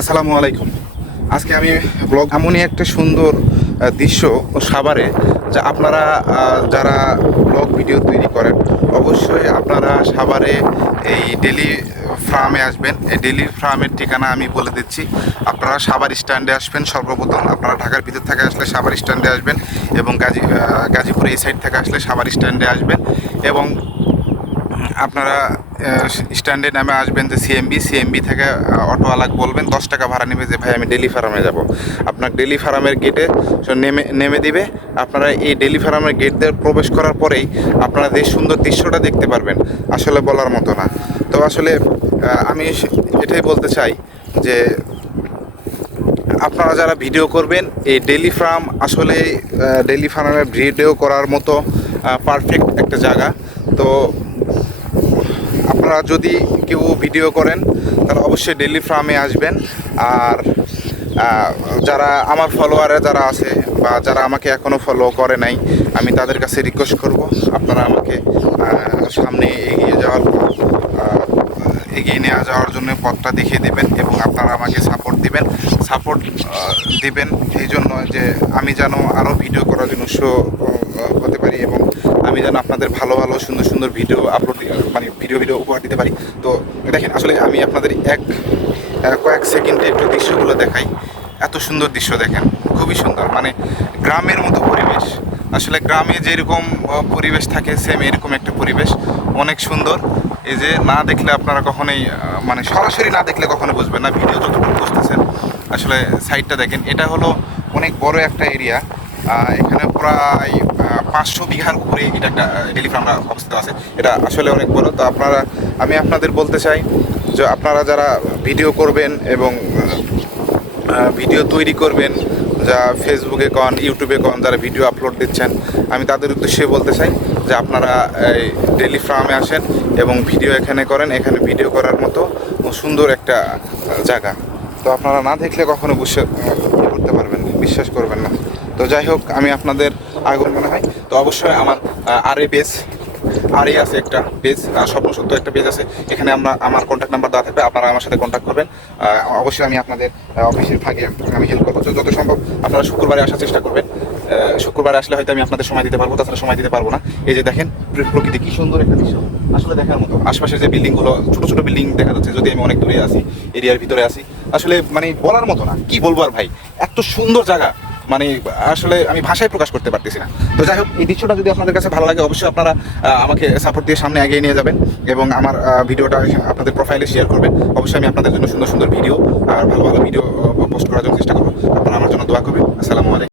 আসসালামু আলাইকুম। আজকে আমি ব্লগ এমনই একটা সুন্দর দৃশ্য সাভারে, যা আপনারা যারা ব্লগ ভিডিও তৈরি করেন অবশ্যই আপনারা সাভারে এই ডেলি ফার্মে আসবেন। এই ডেলি ফার্মের ঠিকানা আমি বলে দিচ্ছি। আপনারা সাভার স্ট্যান্ডে আসবেন সর্বপ্রথম। আপনারা ঢাকার ভিতর থেকে আসলে সাভার স্ট্যান্ডে আসবেন এবং গাজীপুর এই সাইড থেকে আসলে সাভার স্ট্যান্ডে আসবেন এবং আপনারা স্ট্যান্ডে নামে আসবেন যে সিএমবি থেকে অটোওয়ালাকে বলবেন 10 টাকা ভাড়া নেবে যে ভাই আমি ডেলি ফার্মে যাব। আপনার ডেলি ফার্মের গেটে নেমে দিবে। আপনারা এই ডেলি ফার্মের গেট দিয়ে প্রবেশ করার পরেই আপনারা যে সুন্দর দৃশ্যটা দেখতে পারবেন, আসলে বলার মতো না। তো আসলে আমি এটাই বলতে চাই যে আপনারা যারা ভিডিও করবেন এই ডেলি ফার্ম আসলে ডেলি ফার্মে ভিডিও করার মতো পারফেক্ট একটা জায়গা। তো আপনারা যদি কেউ ভিডিও করেন তাহলে অবশ্যই ডেলি ফার্মে আসবেন। আর যারা আমার ফলোয়ারে যারা আছে বা যারা আমাকে এখনও ফলো করে নাই, আমি তাদের কাছে রিকোয়েস্ট করব আপনারা আমাকে সামনে এগিয়ে নিয়ে যাওয়ার জন্য পথটা দেখিয়ে দেবেন এবং আপনারা আমাকে সাপোর্ট দিবেন এই জন্য যে আমি যেন আরও ভিডিও করার জন্য হতে পারি এবং আমি যেন আপনাদের ভালো ভালো সুন্দর সুন্দর ভিডিও আপলোড ভিডিও উপহার দিতে পারি। তো দেখেন, আসলে আমি আপনাদের কয়েক সেকেন্ডে একটু দৃশ্যগুলো দেখাই। এত সুন্দর দৃশ্য দেখেন, খুবই সুন্দর, মানে গ্রামের মতো পরিবেশ। আসলে গ্রামে যেরকম পরিবেশ থাকে সেম এরকম একটা পরিবেশ, অনেক সুন্দর। এই যে না দেখলে আপনারা কখনোই মানে সরাসরি না দেখলে কখনো বুঝবেন না, ভিডিও যতটুকু বুঝতেছেন। আসলে সাইডটা দেখেন, এটা হলো অনেক বড় একটা এরিয়া। এখানে প্রায় 500 বিঘার উপরে এটা একটা ডেলি ফার্ম অবস্থিত আছে। এটা আসলে অনেক বড়। তো আমি আপনাদের বলতে চাই যে আপনারা যারা ভিডিও করবেন এবং ভিডিও তৈরি করবেন, যা ফেসবুকে কন ইউটিউবে কন যারা ভিডিও আপলোড দিচ্ছেন, আমি তাদের উদ্দেশ্যে বলতে চাই যে আপনারা এই ডেলি ফার্মে আসেন এবং ভিডিও এখানে করেন। এখানে ভিডিও করার মতো সুন্দর একটা জায়গা। তো আপনারা না দেখলে কখনো করতে পারবেন না, বিশ্বাস করবেন না। তো যাই হোক, আমি আপনাদের আগ্রহ মনে হয় তো অবশ্যই আমার আরই আছে একটা পেজ, স্বপ্ন সত্য একটা পেজ আছে। এখানে আমার কন্ট্যাক্ট নাম্বার দেওয়া থাকবে, আপনারা আমার সাথে কন্ট্যাক্ট করবেন। অবশ্যই আমি আপনাদের অফিসের ফাঁকে আমি হেল্প করবো। যত সম্ভব আপনারা শুক্রবারে আসার চেষ্টা করবেন। শুক্রবারে আসলে হয়তো আমি আপনাদের সময় দিতে পারবো, তাছাড়া সময় দিতে পারবো না। এই যে দেখেন প্রকৃতি কি সুন্দর একটা দৃশ্য, আসলে দেখার মতো। আশপাশের যে বিল্ডিংগুলো, ছোটো ছোটো বিল্ডিং দেখা যাচ্ছে, যদি আমি অনেক দূরে আসি, এরিয়ার ভিতরে আসি, আসলে মানে বলার মতো না। কি বলবো আর ভাই, এত সুন্দর জায়গা, মানে আসলে আমি ভাষায় প্রকাশ করতে পারতেছি না। তো যাই হোক, এই দৃশ্যটা যদি আপনাদের কাছে ভালো লাগে অবশ্যই আপনারা আমাকে সাপোর্ট দিয়ে সামনে এগিয়ে নিয়ে যাবেন এবং আমার ভিডিওটা আপনাদের প্রোফাইলে শেয়ার করবেন। অবশ্যই আমি আপনাদের জন্য সুন্দর সুন্দর ভিডিও আর ভালো ভালো ভিডিও পোস্ট করার জন্য চেষ্টা করবো। আপনারা আমার জন্য দোয়া করবেন। আসসালামু আলাইকুম।